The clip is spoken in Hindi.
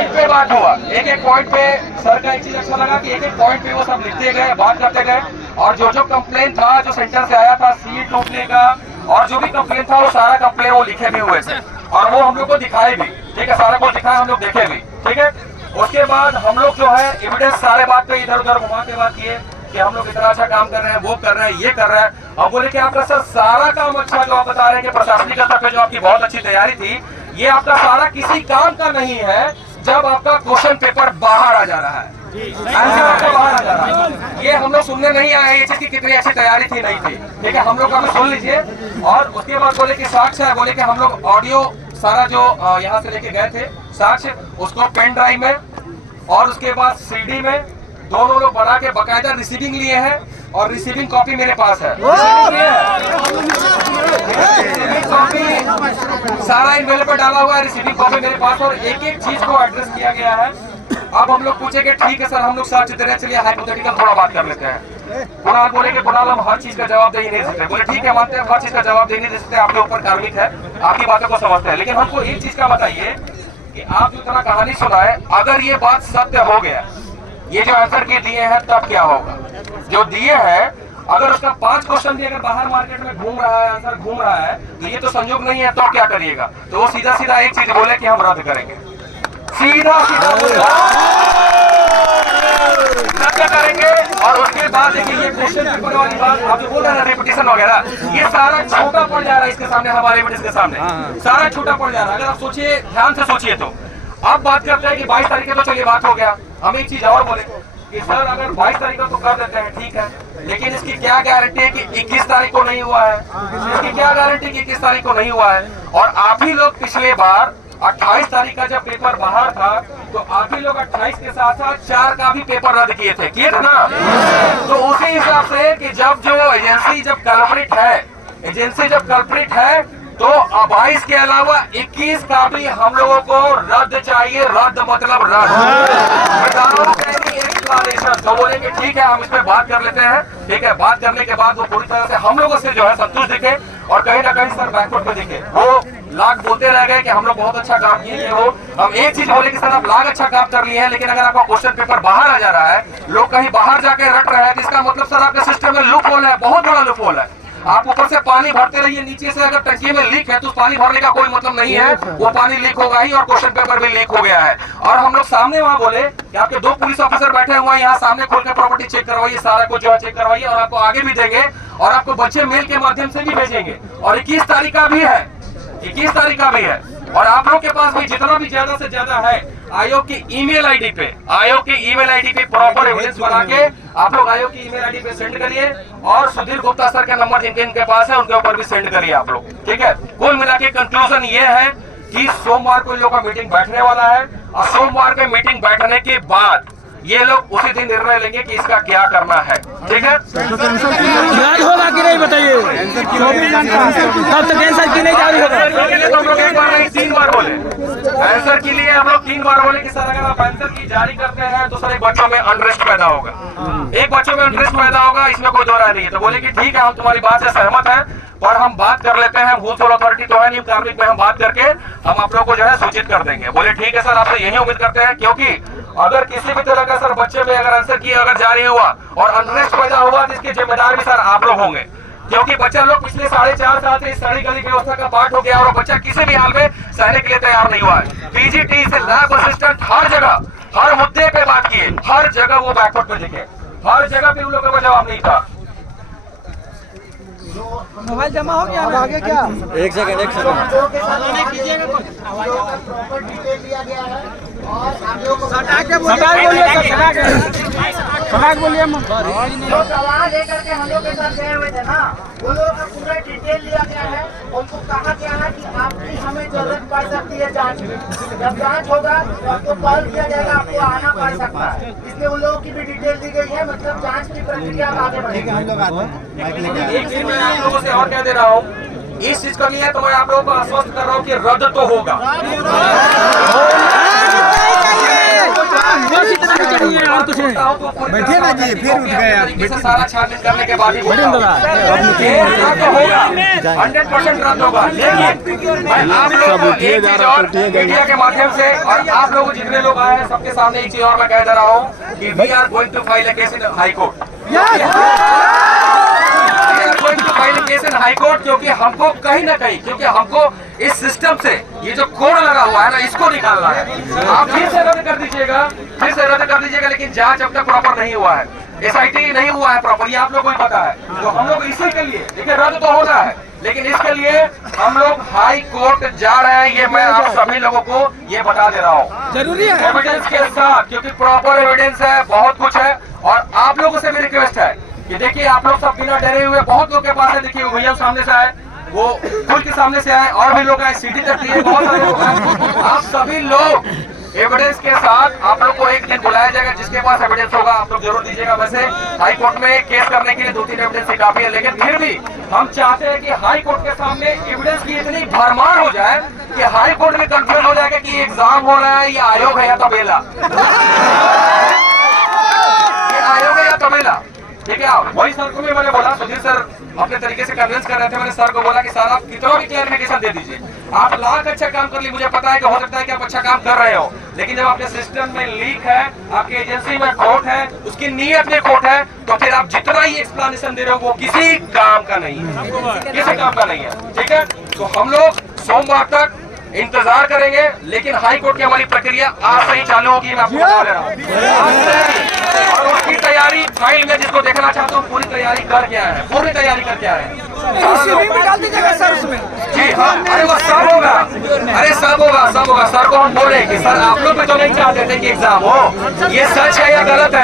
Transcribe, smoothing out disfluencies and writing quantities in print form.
पॉइंट पे बात हुआ, एक एक पॉइंट पे सर का एक चीज अच्छा लगा कि एक एक पॉइंट पे वो सब लिखते गए, बात करते गए, और जो जो कंप्लेन था जो सेंटर से आया था सीट टूटने का और जो भी कंप्लेन था वो सारा कंप्लेन वो लिखे भी हुए थे और वो हम लोग को दिखाए भी, ठीक है, सारा को दिखाया, हम लोग देखे भी, ठीक है। उसके बाद हम लोग जो है एविडेंस सारे बात पे इधर उधर घुमा के बात किए कि हम लोग इतना अच्छा काम कर रहे हैं, वो कर रहे हैं, ये कर रहे हैं। अब बोले कि आपका सर सारा काम अच्छा जो आप बता रहे हैं कि प्रशासनिक स्तर पे जो आपकी बहुत अच्छी तैयारी थी, ये आपका सारा किसी काम का नहीं है जब आपका क्वेश्चन पेपर बाहर आ जा रहा है, आंसर आपका बाहर आ जा रहा है। ये हम लोग सुनने नहीं आए ये चीज की कितनी अच्छी तैयारी थी नहीं थी, ठीक है, हम लोग का सुन लीजिए। और उसके बाद बोले कि साक्ष्य है, बोले कि हम लोग ऑडियो सारा जो यहाँ से लेके गए थे साक्ष्य उसको पेन ड्राइव में और उसके बाद सीडी में दोनों लोग बना के बकायदा रिसीविंग लिए हैं और रिसीविंग कॉपी मेरे पास है, रिसीविंग कॉपी सारा इनवेलप पे डाला हुआ है, रिसीविंग कॉपी मेरे पास और एक एक चीज को एड्रेस किया गया है। अब हम लोग पूछेंगे ठीक है सर हम लोग साक्ष्य दे रहे हैं, चलिए हाइपोथेटिकल थोड़ा बात कर लेते हैं। कुणाल बोले कि कुणाल हम हर चीज का जवाब दे ही नहीं सकते, बोले ठीक है मानते हैं हर चीज का जवाब दे नहीं सकते, आपके ऊपर कार्मिक है, आपकी बातों को समझते हैं, लेकिन हमको एक चीज का बताइए कि आप जो तरह कहानी सुनाए अगर ये बात सत्य हो गया, ये जो आंसर के दिए हैं तब क्या होगा, जो दिए हैं अगर उसका 5 क्वेश्चन भी अगर बाहर मार्केट में घूम रहा है आंसर घूम रहा है तो ये तो संयोग नहीं है, तो क्या करिएगा, तो वो सीधा सीधा एक चीज बोले कि हम रद्द करेंगे, सीधा सीधा रद्द करेंगे। और उसके बाद देखिए ये क्वेश्चन पेपर वाली बात आप जो बोल रहे हैं रिपीटिशन वगैरह, ये सारा छोटा पड़ जा रहा है इसके सामने, हमारे एविडेंस के सामने सारा छोटा पड़ जा रहा है। अगर आप सोचिए ध्यान से सोचिए तो अब बात करते हैं कि 22 तारीख को तो चलिए बात हो गया, हम एक चीज और बोले कि सर अगर 22 तारीख को तो कर देते हैं ठीक है, लेकिन इसकी क्या गारंटी है कि 21 तारीख को नहीं हुआ है, इसकी क्या गारंटी कि 21 तारीख को नहीं हुआ है। और आप ही लोग पिछले बार 28 तारीख का जब पेपर बाहर था तो आप ही लोग 28 के साथ साथ 4 का भी पेपर रद्द किए थे ना, तो उसी हिसाब से कि जब जो एजेंसी जब कल्प्रिट है, एजेंसी जब कल्प्रिट है तो 22 के अलावा 21 का भी हम लोगों को रद्द चाहिए, रद्द मतलब रद्द। तो बोले कि ठीक है हम इस पे बात कर लेते हैं, ठीक है, बात करने के बाद वो पूरी तरह से हम लोगों से जो है संतुष्ट दिखे और कहीं ना कहीं सर बैकवर्ड पे दिखे, वो लाख बोलते रह गए कि हम लोग बहुत अच्छा काम किए हो। हम एक चीज बोले कि सर आप लाख अच्छा काम कर लिए हैं, लेकिन अगर आपका क्वेश्चन पेपर बाहर आ जा रहा है, लोग कहीं बाहर जाके रट रहे हैं, तो इसका मतलब सर आपके सिस्टम में लूप होल है, बहुत बड़ा लूप होल है। आप ऊपर से पानी भरते रहिए, नीचे से अगर टंकी में लीक है तो पानी भरने का कोई मतलब नहीं है, वो पानी लीक होगा ही और क्वेश्चन पेपर भी लीक हो गया है। और हम लोग सामने वहाँ बोले कि आपके 2 पुलिस ऑफिसर बैठे हुए हैं यहाँ सामने, खोल के प्रॉपर्टी चेक करवाइए, सारा कुछ जो है चेक करवाइए और आपको आगे भी देंगे और आपको बच्चे मेल के माध्यम से भी भेजेंगे। और 21 तारीख का भी है, 21 तारीख का भी है। और आप लोग के पास भी जितना भी ज्यादा से ज्यादा है आयोग की ईमेल आईडी पे, आयोग की ईमेल आईडी पे प्रॉपर एविडेंस बना के आप लोग आयोग की ईमेल आईडी पे सेंड करिए और सुधीर गुप्ता सर के नंबर जिनके इनके पास है उनके ऊपर भी सेंड करिए आप लोग, ठीक है। कुल मिला के कंक्लूजन ये है कि सोमवार को इन लोगों का मीटिंग बैठने वाला है और सोमवार के मीटिंग बैठने के बाद ये लोग उसी दिन निर्णय लेंगे कि इसका क्या करना है, ठीक है। याद होगा कि नहीं बताइए, तब तक आंसर की नहीं जारी होगा। तो हम लोग एक बार नहीं 3 बार बोले, आंसर के लिए हम लोग 3 बार बोले कि सर अगर आप आंसर की जारी करते हैं तो सर एक बच्चों में अनरेस्ट पैदा होगा, एक बच्चों में अनरेस्ट पैदा होगा, इसमें कोई दो राय नहीं है। तो बोले कि ठीक है हम तुम्हारी बात से सहमत हैं पर हम बात कर लेते हैं, भूतपूर्व अथॉरिटी तो है नहीं कार्मिक में, हम बात करके हम आप लोग को जो है सूचित कर देंगे। बोले ठीक है सर आपसे यही उम्मीद करते हैं, क्योंकि अगर किसी भी तरह का सर बच्चे में अगर आंसर की अगर जारी हुआ और अनरेस्ट पैदा हुआ तो इसके जिम्मेदार भी सर आप लोग होंगे, क्योंकि बच्चा लोग पिछले 4.5 साल से इस सारी गली व्यवस्था का पार्ट हो गया और बच्चा किसी भी हाल में सहने के लिए तैयार नहीं हुआ है। पीजीटी से लैब असिस्टेंट हर जगह हर मुद्दे पे बात किए, हर जगह वो बैकवर्ड पे दिखे, हर जगह पे उन लोगों का जवाब नहीं था। मोबाइल जमा हो गया, आगे क्या? एक सेकंड बोलिए जो सवाल लेकर के हम लोग के साथ गए हुए थे ना, उन लोगों का पूरा डिटेल लिया गया है, उनको कहा गया है कि आपकी हमें जरूरत पड़ सकती है जांच में, जब जांच होगा तो आपको कॉल किया जाएगा, आपको आना पड़ सकता है, इसलिए उन लोगों की भी डिटेल दी गई है, मतलब जांच की प्रक्रिया आगे बढ़ेगी। एक चीज मैं आप लोगों से और कह दे रहा हूँ, इस चीज का लिए तो मैं आप लोगों को आश्वस्त कर रहा हूँ कि रद्द तो होगा। चाहिए और कुछ नहीं। बैठिए ना जी, फिर उठ गए आप। सारा छानबीन करने के बाद ही बैठिए ना दादा। केस रद्द होगा, 100% रद्द होगा। लेकिन मैं आप लोग को एक चीज और मीडिया के माध्यम से और आप लोग जितने लोग आए हैं सबके सामने एक चीज और मैं कह दे रहा हूँ कि we are going to file a case in high court. High court, क्योंकि हमको कहीं ना कहीं, क्योंकि हमको इस सिस्टम से ये जो कोड लगा हुआ है ना, इसको निकालना है। आप फिर से रद्द कर दीजिएगा, फिर से रद्द कर दीजिएगा, लेकिन जांच अब तक प्रॉपर नहीं हुआ है, SIT नहीं हुआ है प्रॉपर, ये आप लोग को ही पता है। तो हम लोग इसी के लिए, देखिए रद्द तो होना है, लेकिन इसके लिए हम लोग हाई कोर्ट जा रहे हैं। ये मैं आप सभी लोगों को ये बता दे रहा हूँ, जरूरी है एविडेंस के साथ, क्योंकि प्रॉपर एविडेंस है, बहुत कुछ है। और आप लोगों से भी रिक्वेस्ट है कि देखिए आप लोग सब बिना डरे हुए, बहुत लोग के पास है, देखिए भैया सामने से आए, वो खुल के सामने से आए, और भी लोग आए, सीटी तक दिए, बहुत सारे लोग हैं। आप सभी लोग एविडेंस के साथ आप लोग को एक दिन बुलाया जाएगा, जिसके पास एविडेंस होगा आप लोग जरूर दीजिएगा। वैसे हाई कोर्ट में केस करने के लिए 2-3 एविडेंस ही काफी है, लेकिन फिर भी हम चाहते हैं कि हाई कोर्ट के सामने एविडेंस की इतनी भरमार हो जाए कि हाई कोर्ट में कंफ्यूज हो जाएगा कि एग्जाम हो रहा है या आयोग है या तबेला, ये आयोग है या तबेला। ठीक है, वही सर को भी मैंने बोला, सुधीर सर अपने तरीके से कन्विंस कर रहे थे, मैंने सर को बोला कि सर आप कितना भी क्लैरिफिकेशन दे दीजिए, आप लाख अच्छा काम कर ली, मुझे पता है कि हो सकता है कि आप अच्छा काम कर रहे हो, लेकिन जब आपके सिस्टम में लीक है, आपकी एजेंसी में खोट है, उसकी नीयत में खोट है, तो फिर आप जितना ही एक्सप्लेनेशन दे रहे हो वो किसी काम का नहीं है, किसी काम का नहीं है। ठीक है, तो हम लोग सोमवार तक इंतजार करेंगे, लेकिन हाई कोर्ट की हमारी प्रक्रिया आज से ही चालू होगी, मैं आपको बता दे रहा हूँ। और उसकी तैयारी फाइल में जिसको देखना चाहता हूँ, पूरी तैयारी करके आए हैं, पूरी तैयारी करके आए हैं। जी हाँ, अरे वो सब होगा, अरे सब होगा, सब होगा। सर को हम बोले कि सर आप लोग भी तो नहीं चाहते थे कि एग्जाम हो, ये सच है या गलत है?